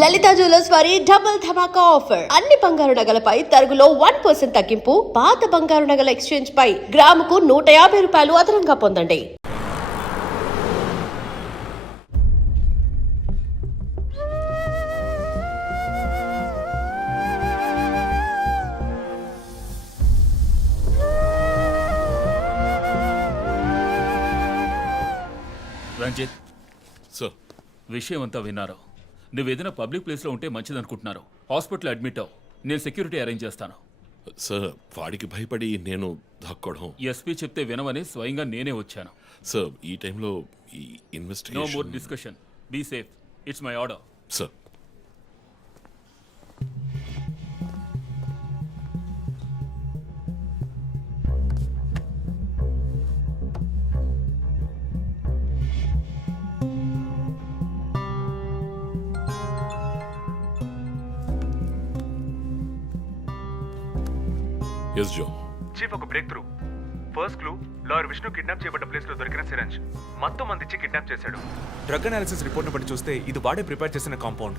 లలిత jewellers వారి double ధమాకా offer. అన్ని బంగారు నగలపై తరుగులో 1% తగ్గింపు. పాత బంగారు నగల ఎక్స్చేంజ్ పై గ్రాముకు 150 రూపాయలు అదనంగా పొందండి. రంజిత్ సార్, విషయం అంతా విన్నారు. నువ్వేదైనా పబ్లిక్ ప్లేస్లో ఉంటే మంచిదనుకుంటున్నారు. హాస్పిటల్ అడ్మిట్ అవ్వు, నేను సెక్యూరిటీ అరేంజ్ చేస్తాను. సార్ వాడికి భయపడి నేను దాక్కోవడం. ఎస్పీ చెప్తే వినవని స్వయంగా నేనే వచ్చాను. సార్ ఈ టైంలో ఈ no more investigation. Discussion, be safe, it's my order. Sir yes Jo. Chief, ఒక breakthrough. First clue, lawyer Vishnu kidnap చేయబడ్డ ప్లేస్ లో దొరికిన సిరంజ్ మొత్తం మంది ఇచ్చి కిడ్నాప్ చేశాడు. డ్రగ్ అనాలిసిస్ రిపోర్ట్ బట్టి చూస్తే ఇది వాడే ప్రిపేర్ చేసిన compound.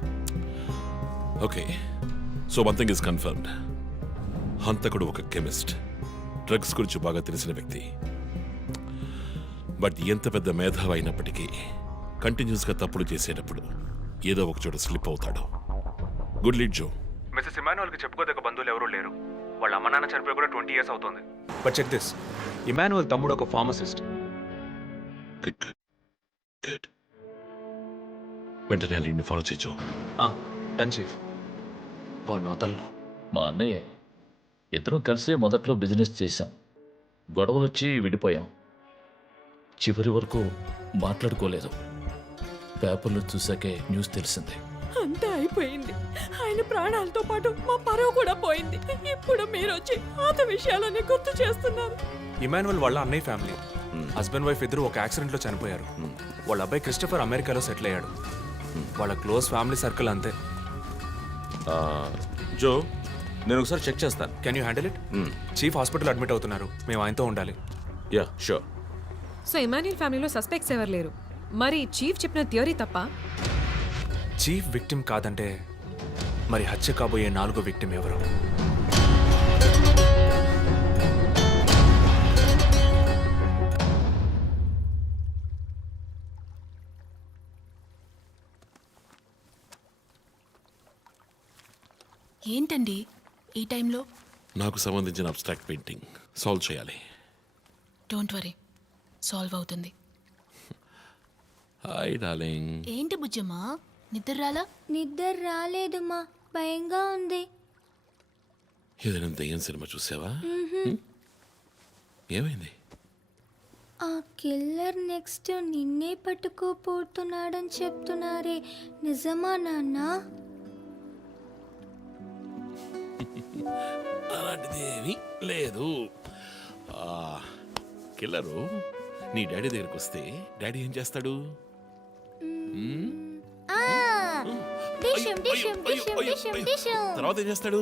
Okay, so one thing is confirmed. హంతకుడు ఒక కెమిస్ట్, డ్రగ్స్ గురించి బాగా తెలిసిన వ్యక్తి. బట్ ఎంత పెద్ద మేధావి అయినప్పటికీ కంటిన్యూస్గా తప్పులు చేసేటప్పుడు ఏదో ఒక చోట స్లిప్ అవుతాడు. గుడ్ లీడ్ జో. మిస్సెస్ ఇమానువల్కి చెప్పుకోదగ్గ బంధువులు ఎవరూ లేరు. వాళ్ళ అమ్మ నాన్న చనిపోయి కూడా 20 years అవుతుంది. బట్ చెక్ దిస్, ఇమానువల్ తమ్ముడు ఒక ఫార్మసిస్ట్. వెంటనే లీడ్ని ఫాలో చేయొచ్చు. Done chief. వాడిని వదలను. మా అన్నయ్య ఇద్దరం కలిసి మొదట్లో బిజినెస్ చేశాం. గొడవలు వచ్చి విడిపోయాం. చివరి వరకు మాట్లాడుకోలేదు. పేపర్లో చూసాకే న్యూస్ తెలిసింది. అంతా అయిపోయింది. ఆయన ప్రాణాలతో పాటు మా పరువు కూడా పోయింది. ఇప్పుడు మీరు వచ్చి పాత విషయాలని గుర్తు చేస్తున్నారు. ఇమానువల్ వాళ్ళ అన్నయ్య ఫ్యామిలీ, హస్బెండ్ వైఫ్ ఇద్దరు ఒక యాక్సిడెంట్ లో చనిపోయారు. వాళ్ళ అబ్బాయి క్రిస్టఫర్ అమెరికాలో సెటిల్ అయ్యాడు. వాళ్ళ క్లోజ్ ఫ్యామిలీ సర్కిల్ అంతే. జో, నేను ఒకసారి చెక్ చేస్తాను. Can you handle it? Chief hospital admit అవుతున్నారు, మేము ఆయనతో ఉండాలి. Yeah sure. సో ఇమాన్యుల్ ఫ్యామిలీలో సస్పెక్ట్స్ ఎవరు లేరు. మరి చీఫ్ చెప్పిన థియరీ తప్ప? చీఫ్ విక్టిమ్ కాదంటే మరి హత్య కాబోయే 4వ విక్టిమ్ ఎవరు? ఏంటండి ఈ టైంలో? నాకు సంబంధించిన అబ్స్ట్రాక్ట్ పెయింటింగ్ సాల్వ్ చేయాలి. డోంట్ వరీ, సాల్వ్ అవుతుంది. Hi darling. ఏంటి బుజ్జమ్మా, నిద్ర రాలా? నిద్ర రాలేదుమా, భయంగా ఉంది. ఏదైనా దయ్యం సినిమా చూసావా? ఏమైంది? ఆ కిల్లర్ నెక్స్ట్ నిన్నే పట్టుకోపోతున్నాడని చెప్తున్నారే, నిజమా నాన్న? అలాంటిదేమీ లేదు. కిల్లరు నీ డాడీ దగ్గరికి వస్తే డాడీ ఏం చేస్తాడు? డిషం డిషం డిషం డిషం డిషం. తర్వాత ఏం చేస్తాడు?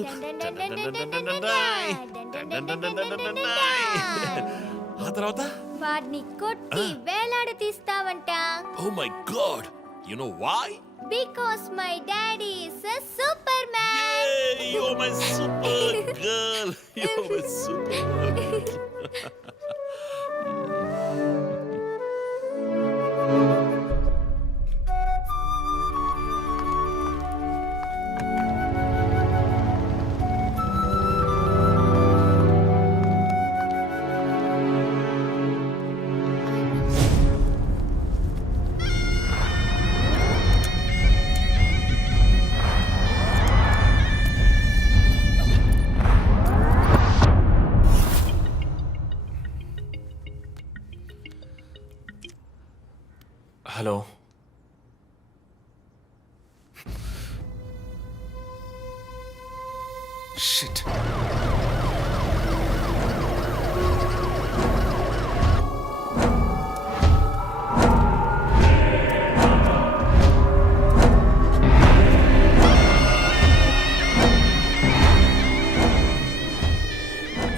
ఆ తర్వాత వాడిని కొట్టి వేలాడ తీస్తావంట. Oh my god, you know why? Because my daddy is a superman. You are my super girl, you are my super. Hello, shit.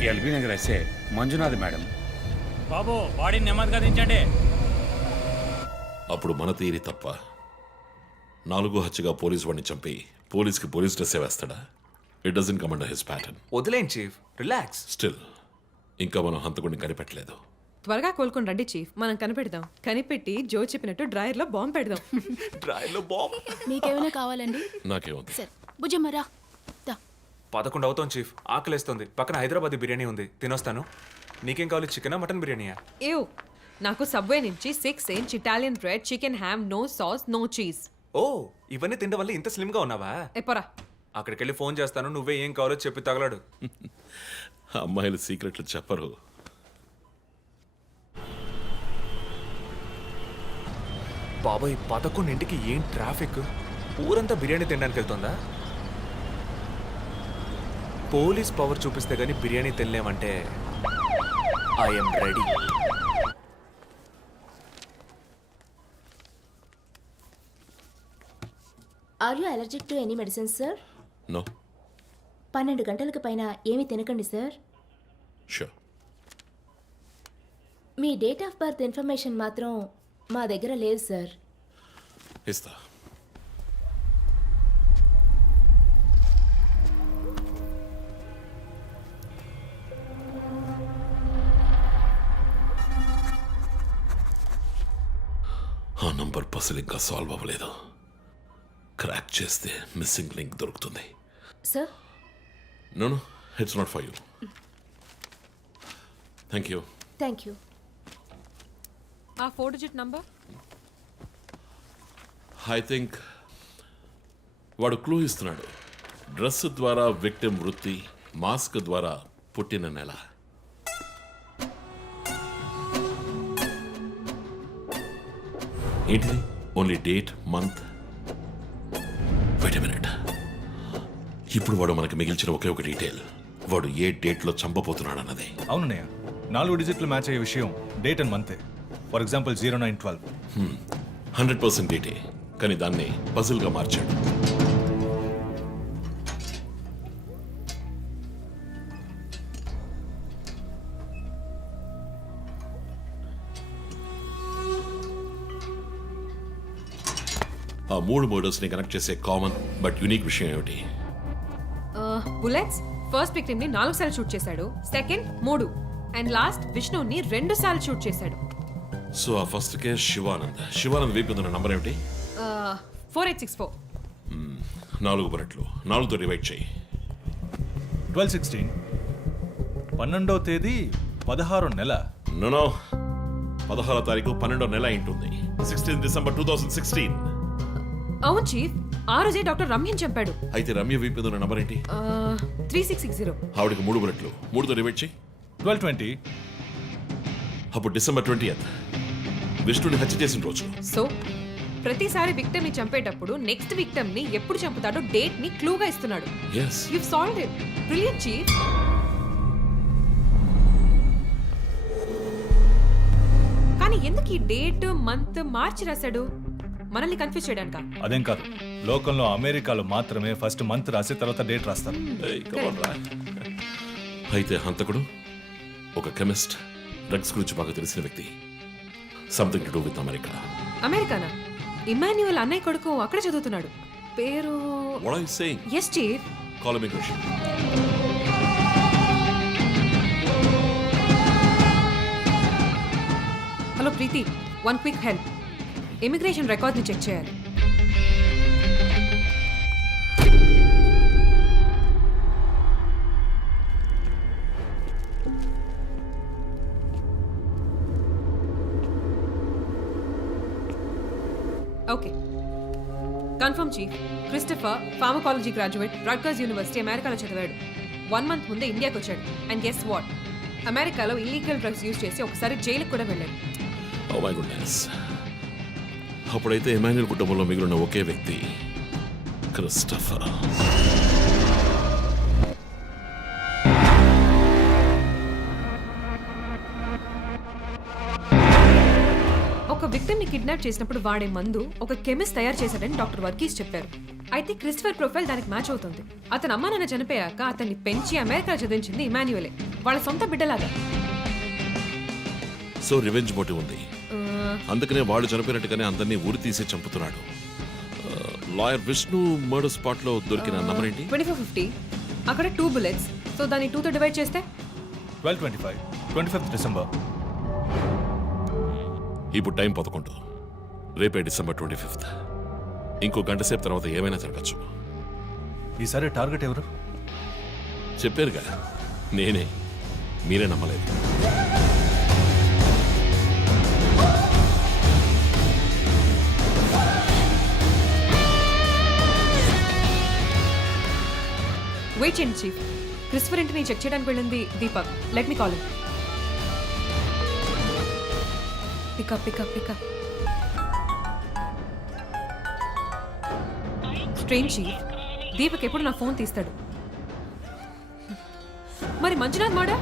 LB Nagar S A Manjunath madam. బాబు, బాడీని నెమ్మదిగా దించండి. అప్పుడు మన తీరి తప్ప నాలుగో హత్యగా పోలీస్ వాడిని చంపి పోలీస్కి పోలీస్ డ్రెస్సే వేస్తాడా? It doesn't come under his pattern. వదిలేండి చీఫ్, రిలాక్స్. స్టిల్ ఇంకా మనం హంతకుడిని కనిపెట్టలేదు. త్వరగా కోలుకొని రండి చీఫ్, మనం కనిపెడదాం. కనిపెట్టి జో చెప్పినట్టు డ్రాయర్లో బాంబు పెడదాం. డ్రాయర్లో బాంబ్. మీకేమైనా కావాలండి? నాకేముంది? సరే బుజ్జమ్మ రా. దా. 11 అవుతాం చీఫ్, ఆకలేస్తుంది. పక్కన హైదరాబాద్ బిర్యానీ ఉంది, తినొస్తాను. నీకేం కావాలి, చికెనా మటన్ బిర్యానీయా? ఏవ్, నాకు సబ్వే నుంచి 6 inch Italian bread, chicken ham, no sauce, no cheese. Oh, ఇవన్నీ తినడం వల్ల ఇంత స్లిమ్గా ఉన్నావా? ఎప్పరా. అక్కడికి వెళ్ళి ఫోన్ చేస్తాను, నువ్వే ఏం కావాలో చెప్పి తగలాడు. అమ్మాయిలు సీక్రెట్లు చెప్పరు. బాబాయ్ 11ంటికి ఏం ట్రాఫిక్! ఊరంతా బిర్యానీ తినడానికి వెళ్తుందా? పోలీస్ పవర్ చూపిస్తే గానీ బిర్యానీ తినలేమంటే I'm ready. Are you allergic to any medicine sir? No. 12 గంటలకు పైన ఏమీ తినకండి సార్. షూర్. మీ డేట్ ఆఫ్ బర్త్ ఇన్ఫర్మేషన్ మాత్రం మా దగ్గర లేదు సార్. ఇస్తా. ఆ నంబర్ పసిల్ ఇంకా సాల్వ్ అవ్వలేదు. క్రాక్ చేస్తే మిస్సింగ్ లింక్ దొరుకుతుంది. Sir, no no, it's not for you. Thank you. Thank you. ఆ 4 డిజిట్ నంబర్. ఐ థింక్ వాడు క్లూ ఇస్తున్నాడు. డ్రెస్ ద్వారా విక్టిమ్ వృత్తి, మాస్క్ ద్వారా పుట్టిన నెల. ఏంటిది? Only date, month. Wait a minute. ఇప్పుడు వాడు మనకి మిగిల్చిన ఒకే ఒక డీటెయిల్, వాడు ఏ డేట్లో చంపబోతున్నాడు అన్నది. అవునన్నయ్య, 4 డిజిట్లు మ్యాచ్ అయ్యే విషయం డేట్ అండ్ మంతే. For example 0912. 100% డేటే, కానీ దాన్ని పజిల్గా మార్చాడు. ఆ 3 మర్డర్స్ని కనెక్ట్ చేసే కామన్ బట్ యునిక్ విషయం ఏమిటి? బుల్లెట్స్. ఫస్ట్ విక్టిమ్ ని 4 సార్లు షూట్ చేశాడు, సెకండ్ 3, అండ్ లాస్ట్ విష్ణుని 2 సార్లు షూట్ చేశాడు. సో ఆ ఫస్ట్ కేస్ శివానంద్ వీపు ఉన్న నంబర్ ఏమిటి? 4864. 4 బుల్లెట్లు, 4తో డివైడ్ చేయి. 12/16. 12వ తేదీ 16వ నెల. నో, 16వ తారీఖు 12వ నెల ఉంటుంది. 16 డిసెంబర్ 2016. అవును చీఫ్, ఆ రోజే డాక్టర్ రమ్యని చంపాడు. అయితే రమ్య వీపు ఉన్న నంబర్ ఏంటి? 3660. ఆవిడకి 3 బుల్లెట్లు, 3తో డివైడ్ చేయి. 12/20. అప్పుడు డిసెంబర్ 20th విష్ణుని హత్య చేసిన రోజు. సో ప్రతిసారి విక్టిమ్ ని చంపేటప్పుడు నెక్స్ట్ విక్టిమ్ ని ఎప్పుడు చంపుతాడో డేట్ ని క్లూగా ఇస్తున్నాడు. Yes. You solved it. Brilliant chief. కానీ ఎందుకు ఈ డేట్, మంత్, మార్చి రాశాడు? మనల్ని కన్ఫ్యూజ్ చేయడానికా? అదేం కాదు, లోకంలో అమెరికాలో మాత్రమే ఫస్ట్ మంత్ రాసి తర్వాత డేట్ రాస్తారు. అయితే హంతకుడు ఒక కెమిస్ట్, డ్రగ్స్ గురించి బాగా తెలిసిన వ్యక్తి. Something to do with America. అమెరికానా? ఇమాన్యుయల్ అన్నయ్య కొడుకు అక్కడ చదువుతున్నాడు. పేరు? What are you saying? Yes chief. Call immigration. Hello Preeti, 1 quick help. Immigration record ని చెక్ చేయాలి. Okay, confirm chief. Christopher pharmacology graduate, Rutgers university, అమెరికాలో చదివాడు. 1 మంత్ ముందే ఇండియాకి వచ్చాడు. అండ్ గెస్ వాట్, అమెరికాలో ఇల్లీగల్ డ్రగ్స్ యూజ్ చేసి ఒకసారి జైలుకి కూడా వెళ్ళాడు. Oh my goodness. అప్పుడైతే ఎమాన్యుయల్ కుటుంబంలో మిగిలిన ఒకే వ్యక్తి క్రిస్టఫర్. ఒక విక్టిమ్ ని కిడ్నాప్ చేసినప్పుడు వాడే మందు ఒక కెమిస్ట్ తయారు చేశాడని డాక్టర్ వర్గీస్ చెప్పారు. అయితే క్రిస్టఫర్ ప్రొఫైల్ దానికి మ్యాచ్ అవుతుంది. అతని అమ్మ నాన్న చనిపోయాక అతన్ని పెంచి అమెరికా చదివించింది ఇమాన్యుయలే, వాళ్ళ సొంత బిడ్డలాగా. సో రివెంజ్ మోటివ్ ఉంది, అందుకనే వాడు చనిపోయినట్టుగానే అందరినీ ఊరి తీసి చంపుతున్నాడు. లాయర్ విష్ణు మర్డర్ స్పాట్ లో దొరికిన నంబర్ ఏంటి? 2450. అక్కడ 2 bullets. సో దాన్ని 2తో డివైడ్ చేస్తే 12:25, 25th December. ఇప్పుడు టైం 11. రేపే December 25th. ఇంకో గంట సేపు తర్వాత ఏమైనా జరగచ్చు. ఈసారి టార్గెట్ ఎవరు? చెప్పారుగా, నేనే. మీరే నమ్మలేదు. వెయిట్ చేయండి చీఫ్. క్రిస్టఫర్ ఇంటిని చెక్ చేయడానికి వెళ్ళింది Deepak. Let me call him. Pickup. Strange chief. Deepak ఎప్పుడు నా ఫోన్ తీస్తాడు. మరి మంజునాథ్ మాడా?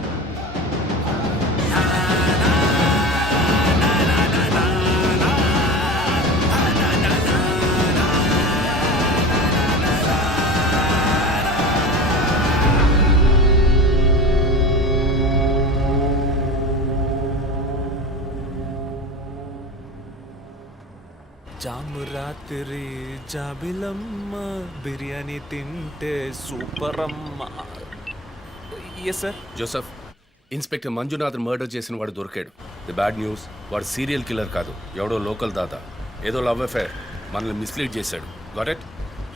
జాము రాత్రి జాబిలమ్మ బిర్యానీ తింటే సూపర్ అమ్మ. Yes sir. Joseph, inspector Manjunath murder చేసిన వాడు దొరికాడు. ది బ్యాడ్ న్యూస్, వాడు సీరియల్ కిల్లర్ కాదు, ఎవడో లోకల్ దాత. ఏదో లవ్ అఫైర్, మనల్ని మిస్లీడ్ చేశాడు. Got it?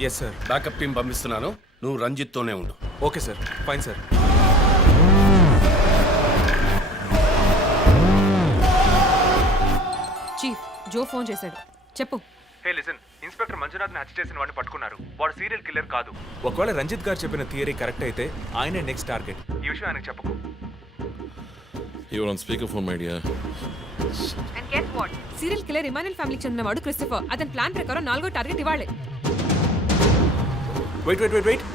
Yes sir. Backup team పంపిస్తున్నాను, నువ్వు రంజిత్తోనే ఉండు. Okay sir. Fine sir. Chief, Jo phone చేశాడు. చెప్పు. హే లిసన్, ఇన్స్పెక్టర్ మంజునాథ్ని హత్య చేసిన వాడిని పట్టుకున్నారు. వాడు సీరియల్ కిల్లర్ కాదు. ఒకవేళ రంజిత్ గారు చెప్పిన థియరీ కరెక్ట్ అయితే ఆయనే నెక్స్ట్ టార్గెట్. ఈ విషయం ఆయనకు చెప్పకు. Your on speaker phone my dear. And guess what? Serial killer Emmanuel ఫ్యామిలీకి చెందినవాడు క్రిస్టఫర్. అతని ప్లాన్ ప్రకారం 4వ టార్గెట్ ఇవాళే. Wait.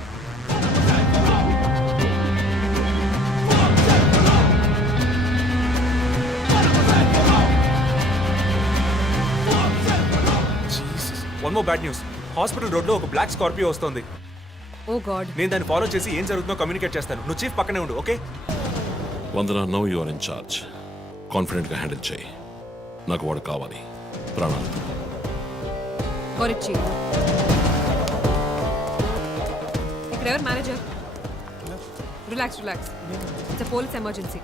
One more bad news. Hospital రోడ్లో ఒక బ్లాక్ స్కార్పియో వస్తుంది. Oh God. నేను దాన్ని ఫాలో చేసి ఏం జరుగుతుందో కమ్యూనికేట్ చేస్తాను. నువ్వు చీఫ్ పక్కనే ఉండు, okay? Vandana, now you are in charge. కాన్ఫిడెంట్గా హ్యాండిల్ చేయి. నాకు వాడు కావాలి, ప్రాణాలు. చీఫ్. ఇక్కడ ఎవరు manager? Relax. It's police emergency.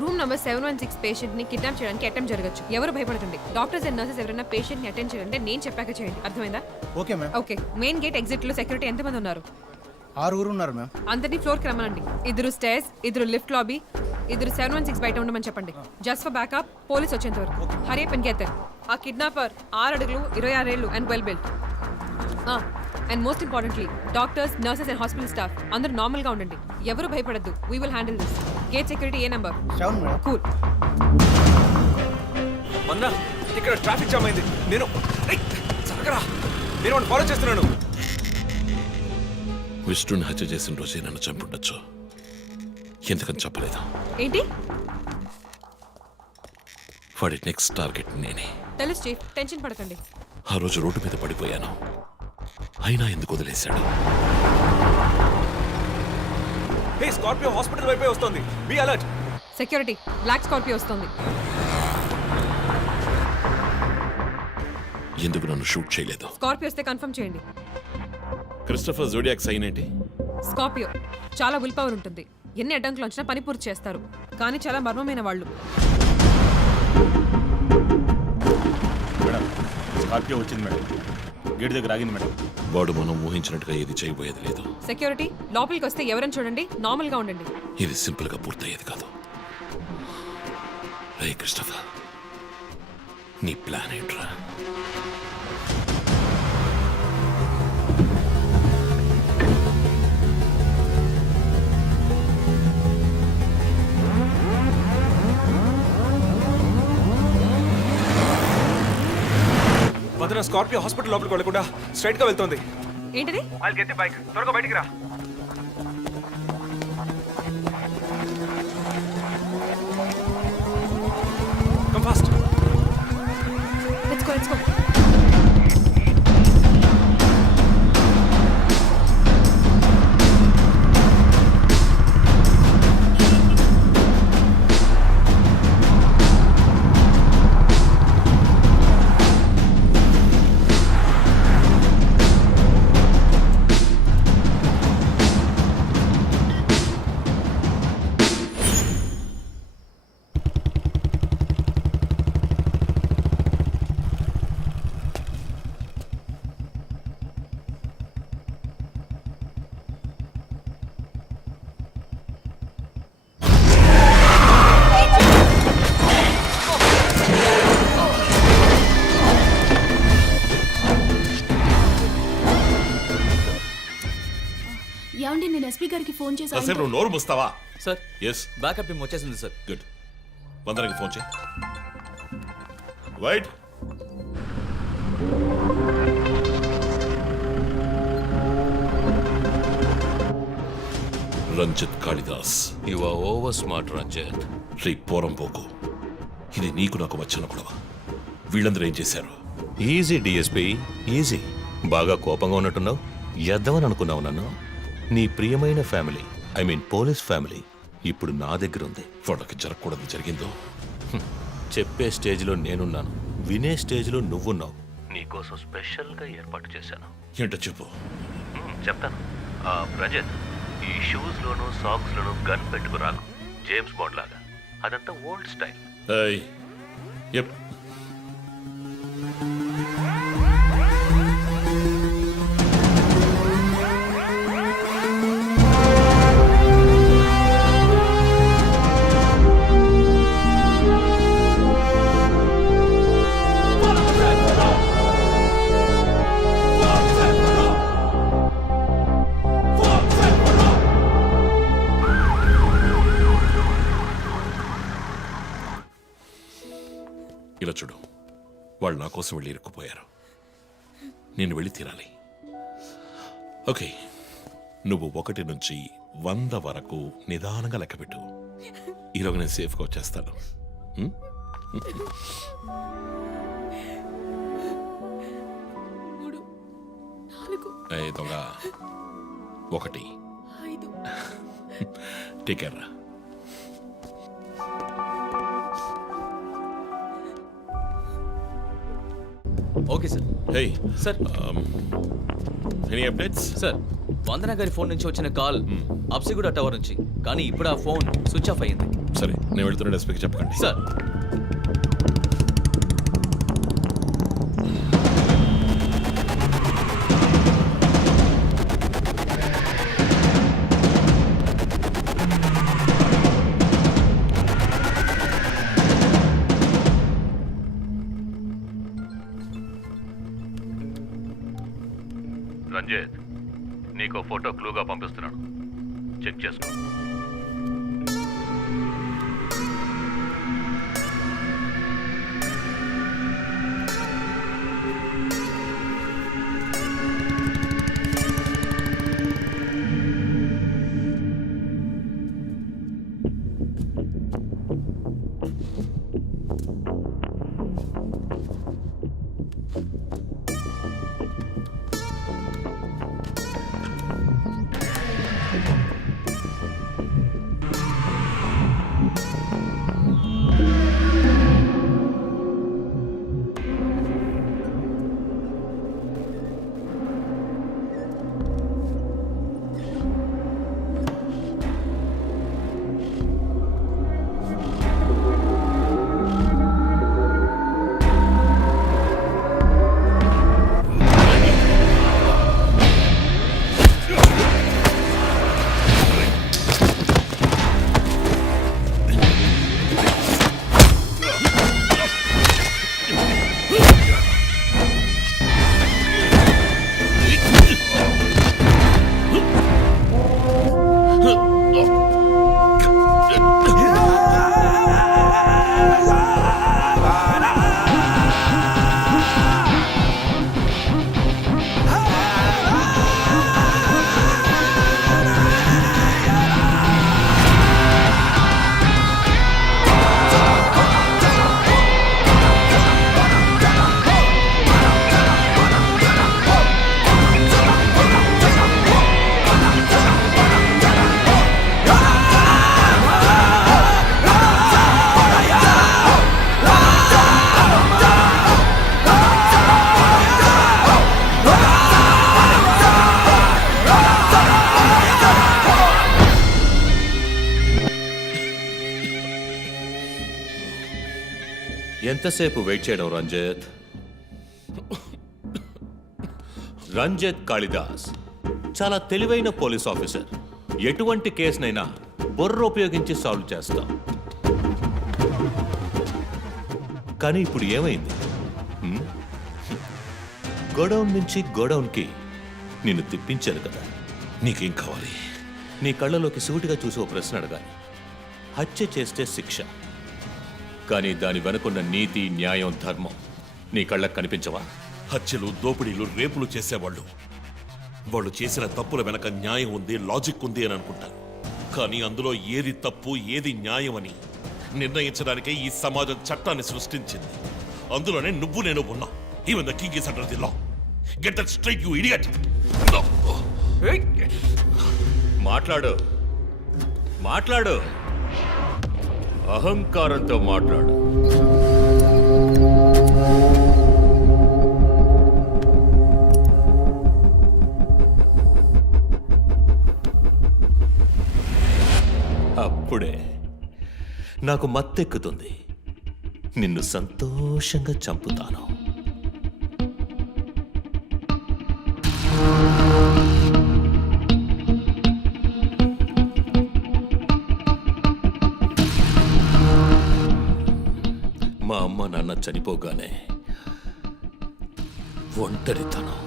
Room number 716 patient ని కిడ్నాప్ చేయడానికి అటెంప్ట్ జరగచ్చు. ఎవరు భయపడకండి. డాక్టర్స్ అండ్ నర్సెస్ ఎవరైనా పేషెంట్ ని అటెండ్ చేయాలంటే నేను చెప్పాక చేయండి. అర్థమైందా? Okay ma'am. Okay. Main gate exit లో సెక్యూరిటీ ఎంతమంది ఉన్నారు? 6 ఉన్నారు మ్యామ్. అందరినీ ఫ్లోర్ కి రమ్మనండి. 2 స్టేర్స్, 2 లిఫ్ట్ లాబీ, 2 716 బయట ఉండమని చెప్పండి. జస్ట్ ఫర్ బ్యాకప్, పోలీస్ వచ్చేంత వరకు. Hurry up and get there. ఆ కిడ్నాపర్ 6 అడుగులు 26 ఏళ్ళు and well built. And most importantly, doctors, nurses and hospital staff అందరూ నార్మల్ గా ఉండండి. ఎవరు భయపడద్దు. We will handle this. Gate security ఏ నంబర్? 7 మ్యామ్. కూల్. వందన, ఇక్కడ ట్రాఫిక్ జామ్ అయింది. నేను వాడిని ఫాలో చేస్తున్నాను. విష్ణుని హత్య చేసిన రోజే నన్ను చంపుండొచ్చు. ఎందుకని చెప్పలేదు? ఏంటి? వాడి నెక్స్ట్ టార్గెట్ నేనే. తెలుసు చీఫ్, టెన్షన్ పడకండి. ఆ రోజు రోడ్డు మీద పడిపోయాను, అయినా ఎందుకు వదిలేశాడు? హే, స్కార్పియో హాస్పిటల్ వైపే వస్తుంది. Be alert. Security, black Scorpio వస్తుంది. ఎందుకు నన్ను షూట్ చేయలేదు? స్కార్పియో వస్తే కన్ఫర్మ్ చేయండి. క్రిస్టఫర్ జోడియాక్ సైన్ ఏంటి? స్కార్పియో చాలా విల్ పవర్ ఉంటుంది. ఎన్ని అడ్డంకులు వచ్చినా పని పూర్తి చేస్తారు. కానీ చాలా మర్మమైన వాళ్ళు. మేడం, స్కార్పియో వచ్చింది మేడం. గేట్ దగ్గర ఆగింది మేడం. వాడు మనం ఊహించినట్టుగా ఏది చేయబోయేది లేదు. సెక్యూరిటీ, లోపలికి వస్తే ఎవరని చూడండి. నార్మల్ గా ఉండండి. ఇది సింపుల్ గా పూర్తయ్యేది కాదు. రే క్రిస్టఫర్, నీ ప్లాన్ ఏంట్రా? వందన, స్కార్పియో హాస్పిటల్ లోపలికి వెళ్ళకుండా స్ట్రైట్ గా వెళ్తుంది. ఏంటిది? I'll get the bike. త్వరగా బయటికి రా. Come fast. Let's go. ఏమండి నేను ఎస్పీ గారికి ఫోన్ చేసి కాసేపు నువ్వు నోరు మూస్తావా? సార్ ఎస్, బ్యాకప్ టీమ్ వచ్చేసింది సార్. గుడ్. వందనకి ఫోన్ చేయి. Wait, Ranjith Kalidas. You are over smart Ranjith. శ్రీ పోరంపోకు, ఇది నీకు నాకు వచ్చిన గొడవ. వీళ్ళందరూ ఏం చేశారు? Easy DSP, easy. బాగా కోపంగా ఉన్నట్టున్నావు. ఎద్దామని అనుకున్నావు నన్ను. నీ ప్రియమైన family, I mean police family ఇప్పుడు నా దగ్గర ఉంది. వాళ్ళకి జరగకూడదు జరిగిందో. చెప్పే స్టేజ్లో నేనున్నాను, వినే స్టేజ్లో నువ్వున్నావు. నీకోసం స్పెషల్గా ఏర్పాటు చేశాను. ఏంటో చెప్పు. చెప్తాను. రజత్, ఈ షూస్లోను సాక్స్లోను గన్ పెట్టుకు రాకు, జేమ్స్ బాండ్ లాగా. అదంతా ఓల్డ్ స్టైల్. ఏయ్, ఎప్. ఇలా చూడు, వాళ్ళు నా కోసం వెళ్ళి ఇరుక్కుపోయారు. నేను వెళ్ళి తీరాలి. ఓకే, నువ్వు 1 నుంచి 100 వరకు నిదానంగా లెక్కపెట్టు. ఈలోగా నేను సేఫ్గా వచ్చేస్తాను. దొంగ 1 టేక్ కేర్ రా. Okay sir. Hey sir, any updates? Sir Vandana గారి ఫోన్ నుంచి వచ్చిన కాల్ అప్సిగూడ టవర్ నుంచి, కానీ ఇప్పుడు ఆ ఫోన్ స్విచ్ ఆఫ్ అయ్యింది. సరే, నేను వెళ్తున్న ఎస్పీకి చెప్పకండి. సార్, రంజిత్, నీకు ఫోటో క్లూగా పంపిస్తున్నాను, చెక్ చేసుకో. ఎంతసేపు వెయిట్ చేయడం రంజిత్? రంజిత్ కాళిదాస్ చాలా తెలివైన పోలీస్ ఆఫీసర్. ఎటువంటి కేసునైనా బుర్ర ఉపయోగించి సాల్వ్ చేస్తాం. కానీ ఇప్పుడు ఏమైంది? గోడౌన్ నుంచి గోడౌన్కి నిన్ను తిప్పించారు కదా, నీకేం కావాలి? నీ కళ్ళలోకి సూటిగా చూసి ఓ ప్రశ్న అడగాలి. హత్య చేస్తే శిక్ష, కానీ దాని వెనుకున్న నీతి, న్యాయం, ధర్మం నీ కళ్ళకు కనిపించవా? హత్యలు, దోపిడీలు, రేపులు చేసేవాళ్ళు వాళ్ళు చేసిన తప్పుల వెనక న్యాయం ఉంది, లాజిక్ ఉంది అని అనుకుంటారు. కానీ అందులో ఏది తప్పు, ఏది న్యాయం అని నిర్ణయించడానికే ఈ సమాజం చట్టాన్ని సృష్టించింది. అందులోనే నువ్వు నేను ఉన్నా. Even the king is under the law. Get that straight, you idiot. మాట్లాడు, మాట్లాడు, అహంకారంతో మాట్లాడు. అప్పుడే నాకు మత్తెక్కుతుంది. నిన్ను సంతోషంగా చంపుతాను. మా అమ్మ నాన్న చనిపోగానే ఒంటరితనం,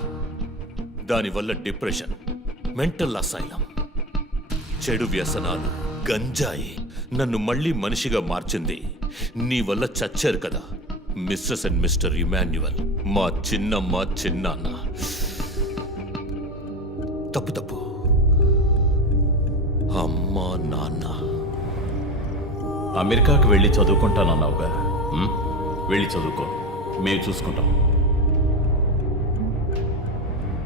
దానివల్ల డిప్రెషన్, మెంటల్ అసైలం, చెడు వ్యసనాలు, గంజాయి నన్ను మళ్ళీ మనిషిగా మార్చింది. నీ వల్ల చచ్చారు కదా మిస్సెస్ అండ్ మిస్టర్ ఇమాన్యువల్, మా చిన్నమ్మ, చిన్నాన్న. తప్పు తప్పు, అమ్మ, నాన్న. అమెరికాకి వెళ్ళి చదువుకుంటానన్నావుగా, వెళ్ళి చదువుకో, మేము చూసుకుంటాం.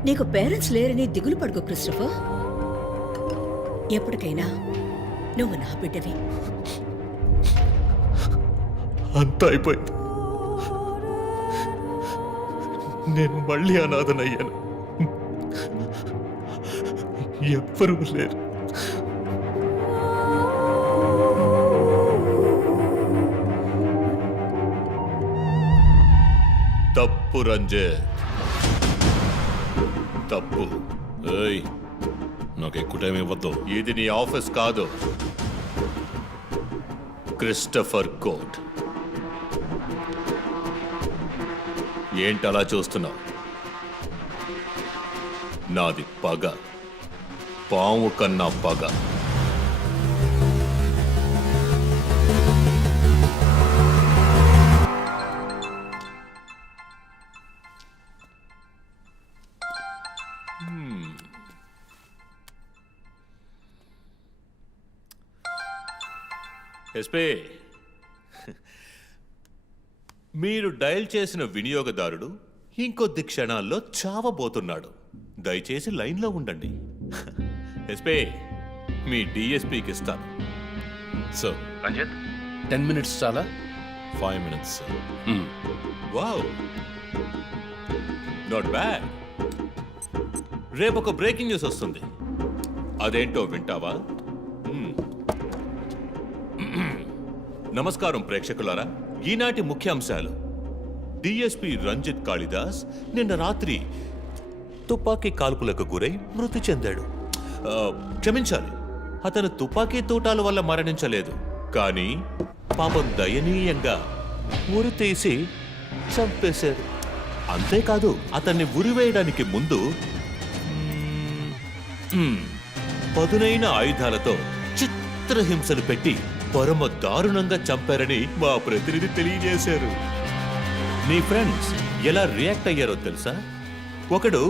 నీకు పేరెంట్స్ లేరని దిగులు పడుకో క్రిస్టఫర్. ఎప్పటికైనా నువ్వు నా బిడ్డవి. అంతా అయిపోయింది. నేను మళ్ళీ అనాథనయ్యాను. ఎవ్వరూ లేరు. తప్పు రంజిత్, తప్పు. ఏయ్, నాకు ఎక్కువ టైం ఇవ్వద్దు. ఇది నీ ఆఫీస్ కాదు, క్రిస్టఫర్ కోర్ట్. ఏంటలా చూస్తున్నావు? నాది పగ, పాము కన్నా పగ. ఎస్పీ, మీరు డయల్ చేసిన వినియోగదారుడు ఇంకొద్ది క్షణాల్లో చావబోతున్నాడు. దయచేసి లైన్లో ఉండండి. ఎస్పీ, మీ డిఎస్పీకి ఇస్తాను. సార్, రంజిత్ 10 minutes చాలా? 5 minutes, sir. Wow, not bad. రేపు ఒక బ్రేకింగ్ న్యూస్ వస్తుంది. అదేంటో వింటావా? నమస్కారం ప్రేక్షకులారా. ఈనాటి ముఖ్యాంశాలు: డిఎస్పీ రంజిత్ కాళిదాస్ నిన్న రాత్రి తుపాకీ కాల్పులకు గురై మృతి చెందాడు. క్షమించాలి, అతను తుపాకీ తూటాల వల్ల మరణించలేదు, కానీ పాపం దయనీయంగా ఉరి తీసి చంపేశారు. అంతేకాదు, అతన్ని ఉరివేయడానికి ముందు పదునైన ఆయుధాలతో చిత్రహింసలు పెట్టి పరమ దారుణంగా చంపారని మా ప్రతినిధి తెలియజేశారు. నీ ఫ్రెండ్స్ ఎలా రియాక్ట్ అయ్యారో తెలుసా? ఒకడు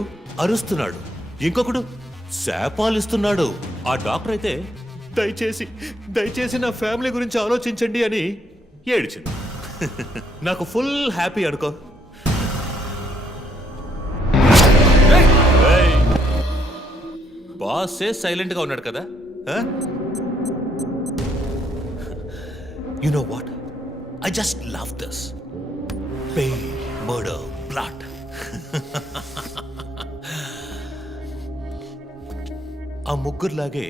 అరుస్తున్నాడు, ఇంకొకడు శాపాలిస్తున్నాడు. ఆ డాక్టర్ అయితే దయచేసి నా ఫ్యామిలీ గురించి ఆలోచించండి అని ఏడ్చింది. నాకు ఫుల్ హ్యాపీ అనుకో. బాసే సైలెంట్ గా ఉన్నాడు కదా. You know what? I just love this. Pain, murder, blood. ఆ ముగ్గురులాగే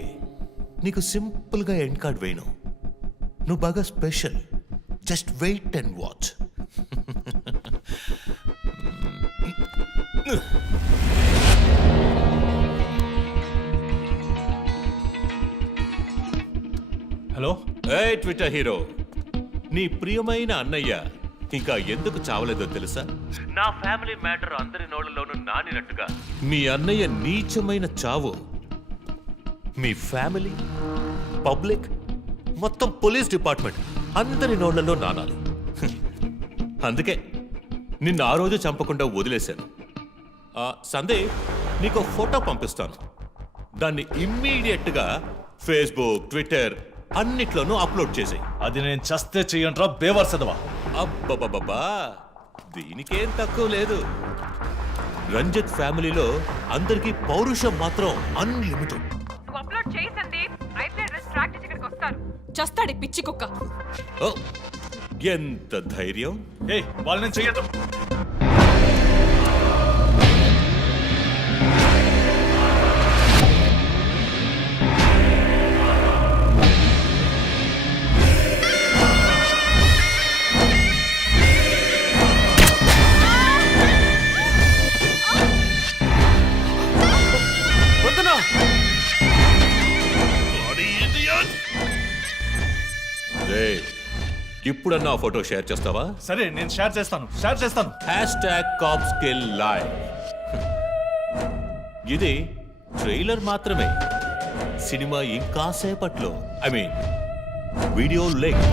నీకు సింపుల్గా ఎండ్ కార్డ్ వేయను. నువ్వు బాగా special. Just wait and watch. Hello. ఏ ట్విట్టర్ హీరో, నీ ప్రియమైన అన్నయ్య ఇంకా ఎందుకు చావలేదో తెలుసా? నా ఫ్యామిలీ మ్యాటర్ అందరి నోళ్లలోనూ నానినట్టుగా మీ అన్నయ్య నీచమైన చావు మీ ఫ్యామిలీ, పబ్లిక్, మొత్తం పోలీస్ డిపార్ట్మెంట్ అందరి నోళ్లలో నానాలి. అందుకే నిన్ను ఆ రోజు చంపకుండా వదిలేశాను. సందీప్, నీకు ఫోటో పంపిస్తాను. దాన్ని ఇమ్మీడియట్గా ఫేస్బుక్, ట్విట్టర్ అన్నిట్లోనూ అప్లోడ్ చేసేయి. అది నేను చస్తే చెయ్యంట్రా బేవర్సదవా. అబ్బబ్బబ్బా, దీనికేం తక్కువ లేదు. రంజిత్ ఫ్యామిలీలో అందరికీ పౌరుషం మాత్రం అన్లిమిటెడ్. నువ్వు అప్లోడ్ చేయి సందీప్. ఐప్లేన్ రెస్ట్ ట్రాక్ చేసి ఇక్కడికి వస్తారు. చస్తాడి పిచ్చి కుక్క. ఓ, ఎంత ధైర్యం! ఏ వాళ్ళని చెయ్యదు. ఇప్పుడన్నా ఆ ఫోటో షేర్ చేస్తావా? సరే, నేను షేర్ చేస్తాను. #CopsKillLive. ఇది ట్రైలర్ మాత్రమే. సినిమా ఇంకా సేపట్లో, ఐ మీన్ వీడియో లింక్.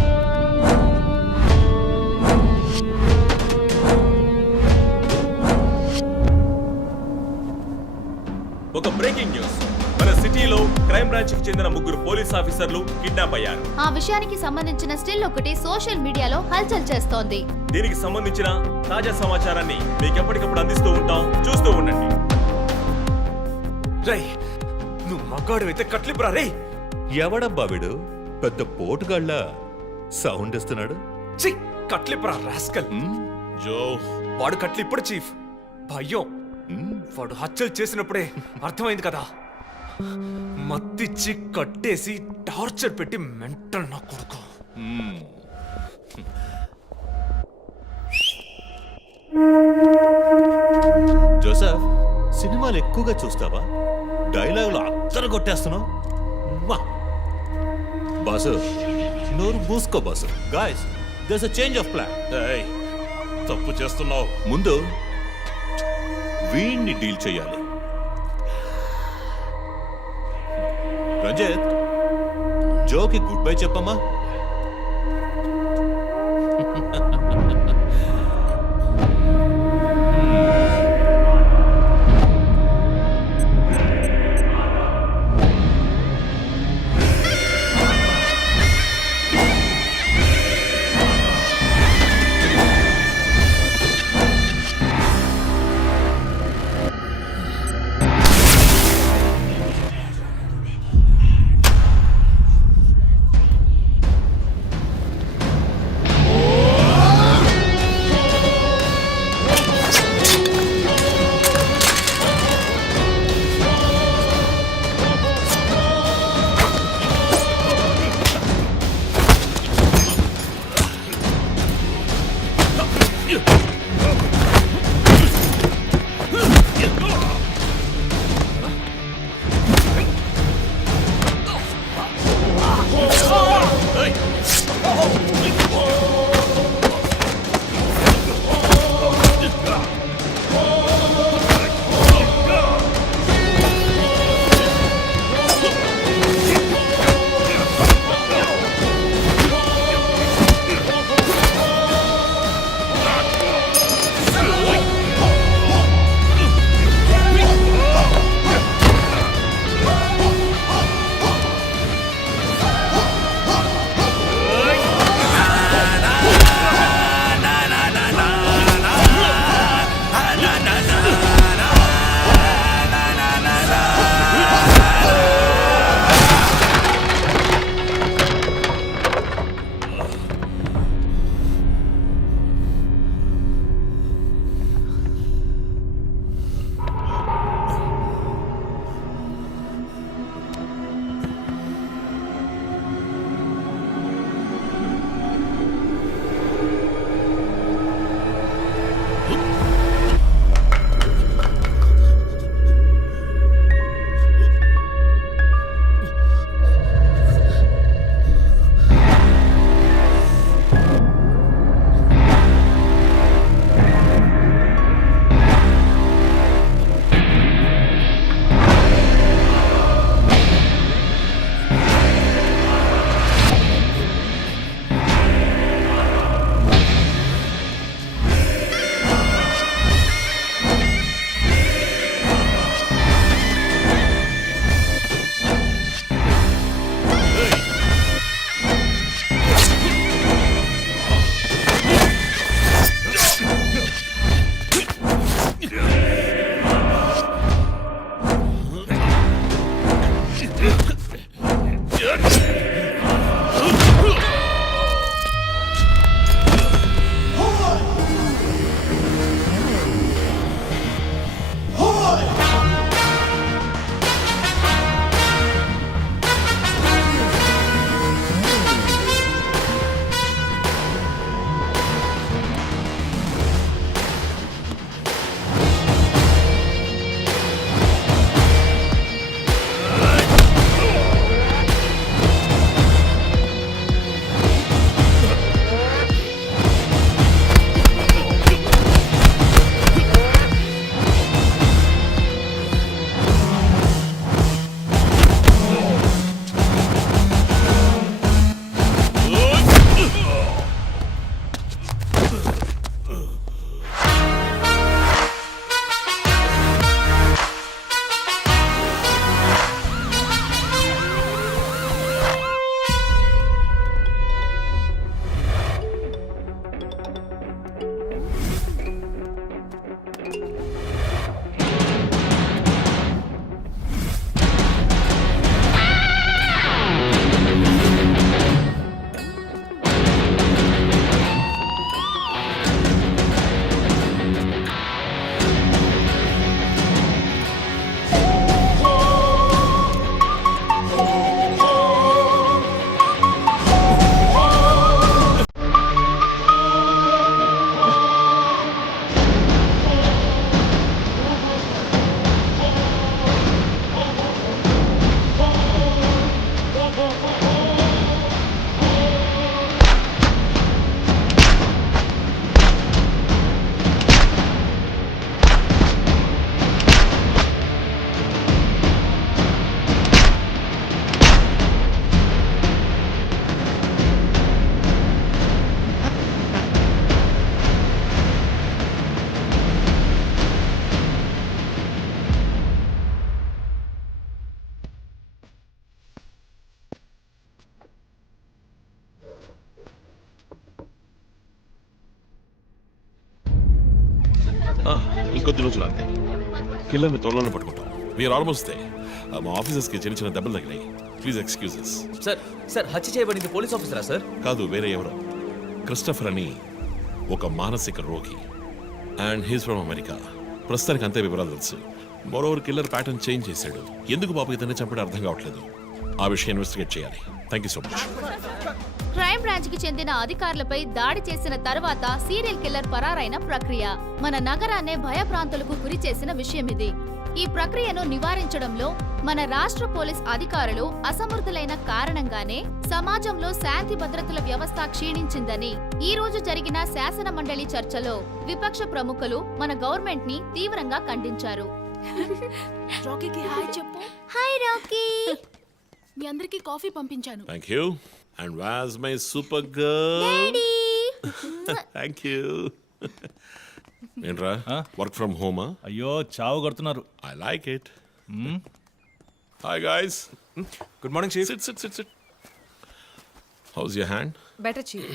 ఒక బ్రేకింగ్ న్యూస్. మన సిటీలో క్రైమ్ బ్రాంచ్ కి చెందిన 3 పోలీస్ ఆఫీసర్లు కిడ్నాప్ అయ్యారు. ఆ విషయానికి సంబంధించిన స్టిల్ ఒకటి సోషల్ మీడియాలో హల్చల్ చేస్తోంది. దీనికి సంబంధించిన తాజా సమాచారాన్ని మీకు ఎప్పటికప్పుడు అందిస్తూ ఉంటాం, చూస్తూ ఉండండి. రై, నువ్వు మగాడు అయితే కట్లిపురా రే. ఎవడబ్బా వీడు? పెద్ద పోటుగాళ్ళ సౌండ్ ఇస్తున్నాడు. కట్లిపురా రాస్కల్. జో, వాడు కట్లిప్పుడు చీఫ్. భయం. వాడు హత్యలు చేసినప్పుడే అర్థమైంది కదా. మత్తిచ్చి కట్టేసి టార్చర్ పెట్టి మెంటల్ నా కొడుకు. జోసఫ్, సినిమాలు ఎక్కువగా చూస్తావా? డైలాగులు అత్తరు కొట్టేస్తున్నావు. బాసు, నోరు మూసుకో boss. Guys, there's a change of plan. తప్పు చేస్తున్నావు. ముందు వీణ్ణి డీల్ చేయాలి. రంజిత్, జోకి గుడ్ బై చెప్పమ్మా. ఇంకొద్ది రోజులు అంతే కిల్లర్ని త్వరలోనే పట్టుకుంటాం వీఆర్ ఆల్మోస్ట్ దే మా ఆఫీసర్స్కి చిన్న చిన్న దెబ్బలు తగిలాయి ప్లీజ్ ఎక్స్క్యూజెస్. సార్ సార్ హత్య చేయబడింది పోలీస్ ఆఫీసరా సార్? కాదు, వేరే ఎవరో. క్రిస్టఫర్ అని ఒక మానసిక రోగి అండ్ హీస్ ఫ్రమ్ అమెరికా. ప్రస్తుతానికి అంతే వివరాలు తెలుసు. మరోవర్ కిల్లర్ ప్యాటర్న్ చేంజ్ చేశాడు. ఎందుకు పాప ఇతన్ని చంపడం అర్థం కావట్లేదు. ఆ విషయం ఇన్వెస్టిగేట్ చేయాలి. Thank you so much. Crime branch కి చెందిన అధికారులపై దాడి చేసిన తర్వాత సీరియల్ కిల్లర్ పరారైన ప్రక్రియ మన నగరాన్నే భయభ్రాంతులకు గురి చేసిన విషయం ఇది. ఈ ప్రక్రియను నివారించడంలో మన రాష్ట్ర పోలీస్ అధికారులు అసమర్థులైన కారణంగానే సమాజంలో శాంతి భద్రతల వ్యవస్థ క్షీణించిందని ఈ రోజు జరిగిన శాసన మండలి చర్చలో విపక్ష ప్రముఖులు మన గవర్నమెంట్ ని తీవ్రంగా ఖండించారు. రాకీకి హాయ్ చెప్పు. Hi Rocky. మీ అందరికి కాఫీ పంపించాను. Thank you. And was my super girl. Thank you. ఏంట్రా వర్క్ ఫ్రమ్ హోమా? అయ్యో చావు కొడుతున్నారు. I like it. Hi guys. Good morning chief. Sit sit sit sit. How's your hand? Better chief.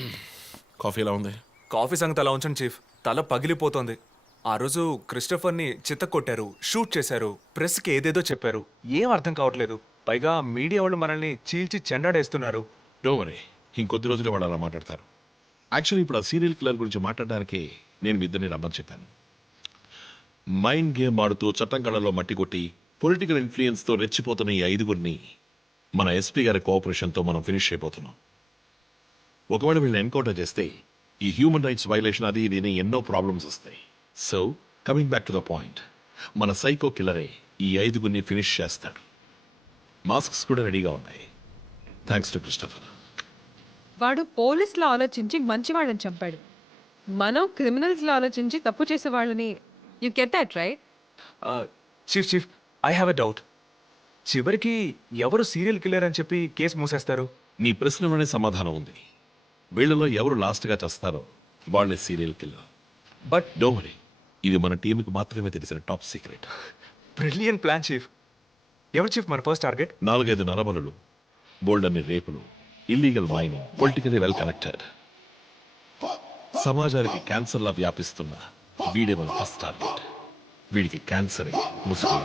Coffee ఎలా ఉంది? కాఫీ సంగతి అలా ఉంచండి చీఫ్. తల పగిలిపోతోంది. ఆ రోజు క్రిస్టఫర్ని చిత్తకొట్టారు, షూట్ చేశారు, ప్రెస్కి ఏదేదో చెప్పారు. ఏం అర్థం కావట్లేదు. పైగా మీడియా వాళ్ళు మనల్ని చీల్చి చెండాడేస్తున్నారు. డో వరీ, ఇంకొద్ది రోజులు వాళ్ళు అలా మాట్లాడతారు. యాక్చువల్లీ ఇప్పుడు ఆ సీరియల్ కిల్లర్ గురించి మాట్లాడడానికి నేను మీ ఇద్దరిని రమ్మని చెప్పాను. మైండ్ గేమ్ ఆడుతూ చట్టం కళ్ళలో మట్టి కొట్టి పొలిటికల్ ఇన్ఫ్లుయెన్స్తో రెచ్చిపోతున్న ఈ 5గురిని మన ఎస్పీ గారి కోఆపరేషన్తో మనం ఫినిష్ అయిపోతున్నాం. ఒకవేళ వీళ్ళని ఎన్కౌంటర్ చేస్తే ఈ హ్యూమన్ రైట్స్ వైలేషన్ అది ఇది ఎన్నో ప్రాబ్లమ్స్ వస్తాయి. So coming back to the point, మన సైకో కిల్లరే ఈ 5గురిని ఫినిష్ చేస్తాడు. మాస్క్స్ కూడా రెడీగా ఉన్నాయి. Thanks to Christopher. వాడు పోలీసులో ఆలోచించి మంచి వాళ్ళని చంపాడు. మనం క్రిమినల్స్లో ఆలోచించి తప్పు చేసే వాళ్ళని. You get that right? Chief I have a doubt. చివరికి ఎవరు సీరియల్ కిల్లర్ అని చెప్పి కేసు మూసేస్తారు? నీ ప్రశ్నలోనే సమాధానం ఉంది. వీళ్ళలో ఎవరు లాస్ట్గా చేస్తారో వాళ్ళే serial killer. But don't worry, ఇది మన టీంకి మాత్రమే తెలిసిన top secret. Brilliant plan chief. ఎవరు చీఫ్ మన ఫస్ట్ టార్గెట్? 4-5 నరబలులు, బోల్డన్ని రేపులు, illegal mining, politically well connected, సమాజానికి క్యాన్సర్లా వ్యాపిస్తున్న వీడే మన ఫస్ట్ టార్గెట్. వీడికి క్యాన్సర్ ముసుగు.